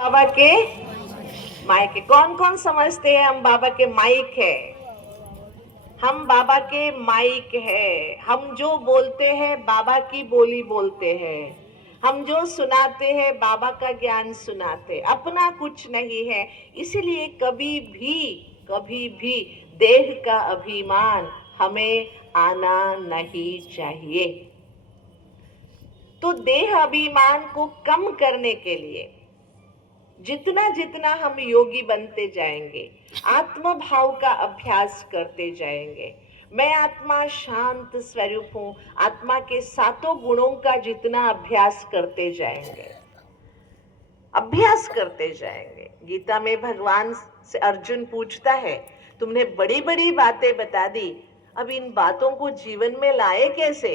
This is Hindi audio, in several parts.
बाबा के माइक है। कौन कौन समझते हैं हम बाबा के माइक है? हम बाबा के माइक है। हम जो बोलते हैं बाबा की बोली बोलते हैं। हम जो सुनाते हैं बाबा का ज्ञान सुनाते, अपना कुछ नहीं है। इसलिए कभी भी देह का अभिमान हमें आना नहीं चाहिए। तो देह अभिमान को कम करने के लिए जितना जितना हम योगी बनते जाएंगे, आत्म भाव का अभ्यास करते जाएंगे, मैं आत्मा शांत स्वरूप हूं, आत्मा के सातों गुणों का जितना अभ्यास करते जाएंगे। गीता में भगवान से अर्जुन पूछता है, तुमने बड़ी बड़ी बातें बता दी, अब इन बातों को जीवन में लाए कैसे?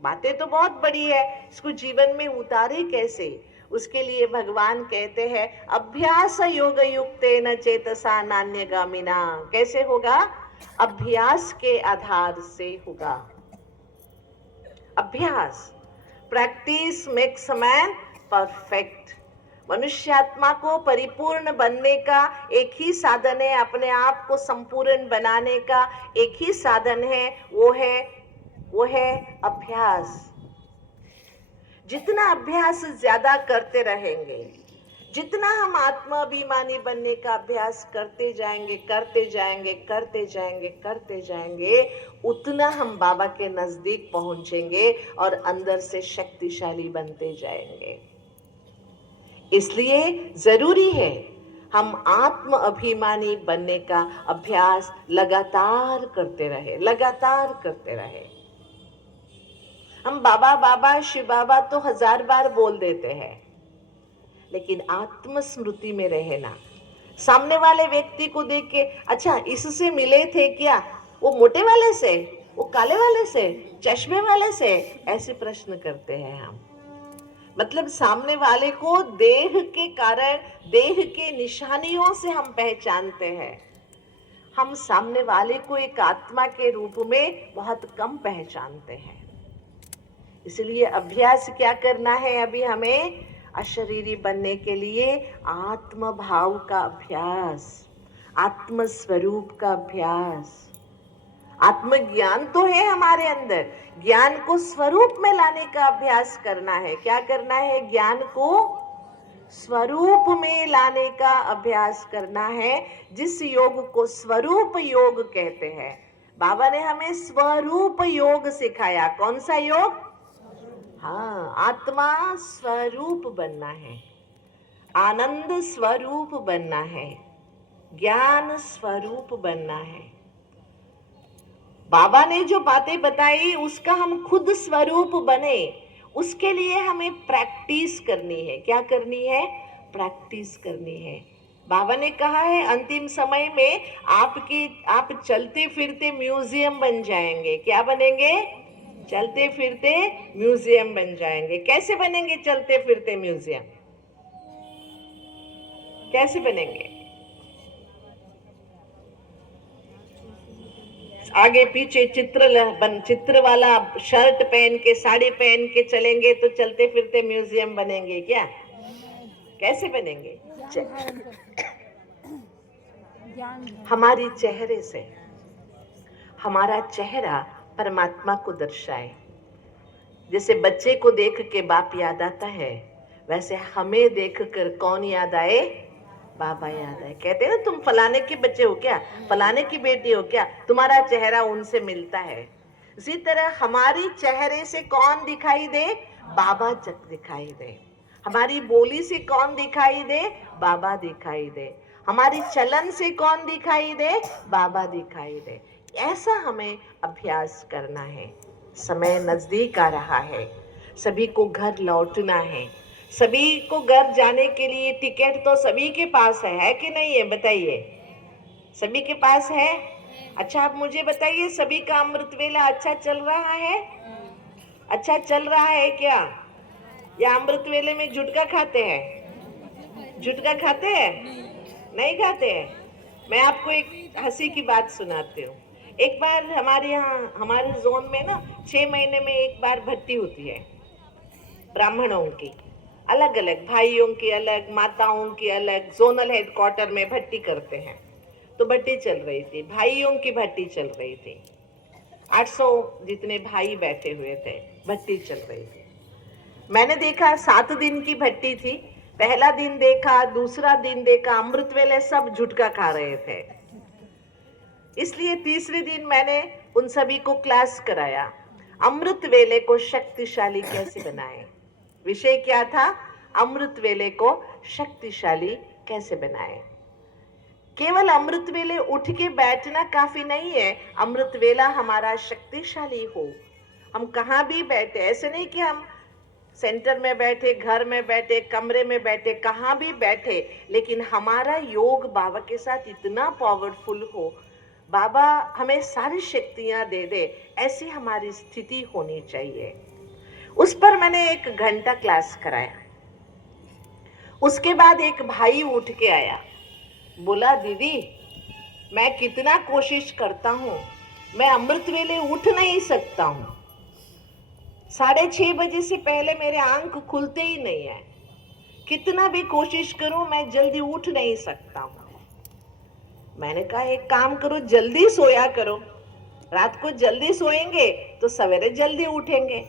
बातें तो बहुत बड़ी है, इसको जीवन में उतारे कैसे? उसके लिए भगवान कहते हैं, अभ्यास योग युक्तेन चेतसा नान्यगामिना। कैसे होगा? अभ्यास के आधार से होगा। अभ्यास, प्रैक्टिस मेक्स मैन परफेक्ट। मनुष्यात्मा को परिपूर्ण बनने का एक ही साधन है, अपने आप को संपूर्ण बनाने का एक ही साधन है, वो है अभ्यास। जितना अभ्यास ज्यादा करते रहेंगे, जितना हम आत्माभिमानी बनने का अभ्यास करते जाएंगे, उतना हम बाबा के नजदीक पहुंचेंगे और अंदर से शक्तिशाली बनते जाएंगे। इसलिए जरूरी है हम आत्म अभिमानी बनने का अभ्यास लगातार करते रहे। हम बाबा बाबा शिव बाबा तो 1000 बार बोल देते हैं, लेकिन आत्म स्मृति में रहना। सामने वाले व्यक्ति को देख के, अच्छा इससे मिले थे क्या? वो मोटे वाले से, वो काले वाले से, चश्मे वाले से, ऐसे प्रश्न करते हैं हम। मतलब सामने वाले को देह के कारण, देह के निशानियों से हम पहचानते हैं। हम सामने वाले को एक आत्मा के रूप में बहुत कम पहचानते हैं। इसलिए अभ्यास क्या करना है? अभी हमें अशरीरी बनने के लिए आत्म भाव का अभ्यास, आत्म स्वरूप का अभ्यास। आत्मज्ञान तो है हमारे अंदर, ज्ञान को स्वरूप में लाने का अभ्यास करना है। क्या करना है? ज्ञान को स्वरूप में लाने का अभ्यास करना है, जिस योग को स्वरूप योग कहते हैं। बाबा ने हमें स्वरूप योग सिखाया। कौन सा योग? हाँ, आत्मा स्वरूप बनना है, आनंद स्वरूप बनना है, ज्ञान स्वरूप बनना है। बाबा ने जो बातें बताई उसका हम खुद स्वरूप बने, उसके लिए हमें प्रैक्टिस करनी है। क्या करनी है? प्रैक्टिस करनी है। बाबा ने कहा है अंतिम समय में आप चलते फिरते म्यूजियम बन जाएंगे। क्या बनेंगे? चलते फिरते म्यूजियम बन जाएंगे। कैसे बनेंगे चलते फिरते म्यूजियम? कैसे बनेंगे? आगे पीछे चित्र वाला शर्ट पहन के, साड़ी पहन के चलेंगे तो चलते फिरते म्यूजियम बनेंगे क्या? कैसे बनेंगे? हमारी चेहरे से, हमारा चेहरा परमात्मा को दर्शाए। जैसे बच्चे को देख के बाप याद आता है, वैसे हमें देखकर कौन याद आए? बाबा याद आए। कहते हैं ना, तुम फलाने के बच्चे हो क्या, फलाने की बेटी हो क्या, तुम्हारा चेहरा उनसे मिलता है। इसी तरह हमारी चेहरे से कौन दिखाई दे? बाबा दिखाई दे। हमारी बोली से कौन दिखाई दे? बाबा दिखाई दे। हमारी चलन से कौन दिखाई दे? बाबा दिखाई दे। ऐसा हमें अभ्यास करना है। समय नजदीक आ रहा है, सभी को घर लौटना है। सभी को घर जाने के लिए टिकट तो सभी के पास है कि नहीं है? बताइए, सभी के पास है? अच्छा, आप मुझे बताइए, सभी का अमृत वेला अच्छा चल रहा है? अच्छा चल रहा है क्या? या अमृत वेले में जुटका खाते हैं? जुटका खाते हैं? नहीं खाते हैं। मैं आपको एक हंसी की बात सुनाती हूँ। एक बार हमारे यहाँ, हमारे जोन में ना 6 महीने में एक बार भर्ती होती है ब्राह्मणों की। अलग अलग भाइयों की अलग, माताओं की अलग, जोनल हेडक्वार्टर में भट्टी करते हैं। तो भट्टी चल रही थी, भाइयों की भट्टी चल रही थी। 800 जितने भाई बैठे हुए थे, भट्टी चल रही थी। मैंने देखा 7 दिन की भट्टी थी। पहला दिन देखा, दूसरा दिन देखा, अमृत वेले सब झुटका खा रहे थे। इसलिए तीसरे दिन मैंने उन सभी को क्लास कराया, अमृत वेले को शक्तिशाली कैसे बनाएं। विषय क्या था? अमृत वेले को शक्तिशाली कैसे बनाएं। केवल अमृत वेले उठ के बैठना काफी नहीं है, अमृत वेला हमारा शक्तिशाली हो। हम कहाँ भी बैठे, ऐसे नहीं कि हम सेंटर में बैठे, घर में बैठे, कमरे में बैठे, कहाँ भी बैठे, लेकिन हमारा योग बाबा के साथ इतना पावरफुल हो, बाबा हमें सारी शक्तियां दे दे, ऐसी हमारी स्थिति होनी चाहिए। उस पर मैंने 1 घंटा क्लास कराया। उसके बाद एक भाई उठ के आया, बोला दीदी मैं कितना कोशिश करता हूं, मैं अमृत वेले उठ नहीं सकता हूं। 6:30 बजे से पहले मेरे आंख खुलते ही नहीं है। कितना भी कोशिश करूं मैं जल्दी उठ नहीं सकता हूं। मैंने कहा एक काम करो, जल्दी सोया करो, रात को जल्दी सोएंगे तो सवेरे जल्दी उठेंगे।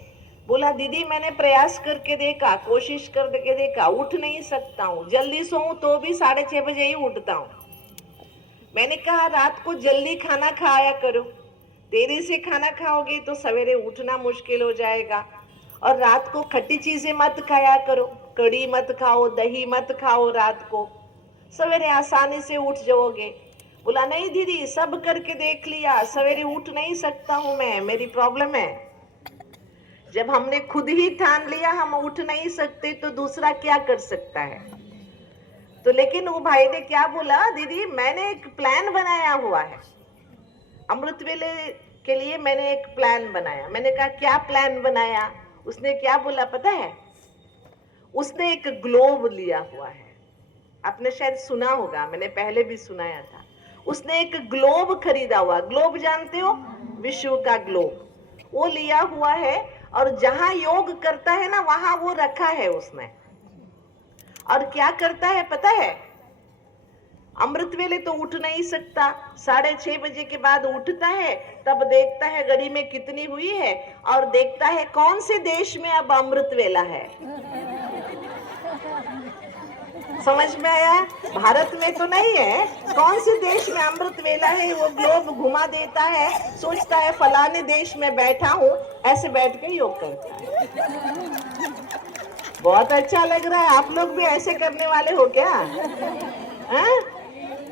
बोला दीदी मैंने प्रयास करके देखा, कोशिश करके देखा, उठ नहीं सकता हूँ, जल्दी सोऊं तो भी 6:30 बजे ही उठता हूँ। मैंने कहा रात को जल्दी खाना खाया करो, देरी से खाना खाओगे तो सवेरे उठना मुश्किल हो जाएगा। और रात को खट्टी चीजें मत खाया करो, कड़ी मत खाओ, दही मत खाओ, रात को सवेरे आसानी से उठ जाओगे। बोला नहीं दीदी सब करके देख लिया, सवेरे उठ नहीं सकता हूं मैं, मेरी प्रॉब्लम है। जब हमने खुद ही ठान लिया हम उठ नहीं सकते तो दूसरा क्या कर सकता है। तो लेकिन वो भाई ने क्या बोला, दीदी मैंने एक प्लान बनाया हुआ है, अमृत वेले के लिए मैंने एक प्लान बनाया। मैंने कहा क्या प्लान बनाया? उसने क्या बोला पता है? उसने एक ग्लोब लिया हुआ है, आपने शायद सुना होगा, मैंने पहले भी सुनाया था। उसने एक ग्लोब खरीदा हुआ, ग्लोब जानते हो, विश्व का ग्लोब, वो लिया हुआ है। और जहां योग करता है ना वहां वो रखा है उसने। और क्या करता है पता है? अमृत वेले तो उठ नहीं सकता, 6:30 बजे के बाद उठता है, तब देखता है घड़ी में कितनी हुई है और देखता है कौन से देश में अब अमृत वेला है। समझ में आया? भारत में तो नहीं है, कौन से देश में अमृत वेला है वो ग्लोब घुमा देता है, सोचता है फलाने देश में बैठा हूँ, ऐसे बैठ के योग करता है। बहुत अच्छा लग रहा है, आप लोग भी ऐसे करने वाले हो क्या? हाँ?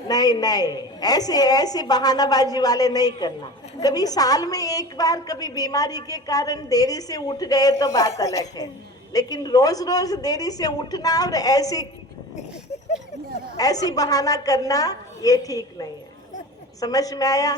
नहीं नहीं, ऐसे बहानाबाजी वाले नहीं करना। कभी साल में एक बार कभी बीमारी के कारण देरी से उठ गए तो बात अलग है, लेकिन रोज रोज देरी से उठना और ऐसी बहाना करना ये ठीक नहीं है। समझ में आया?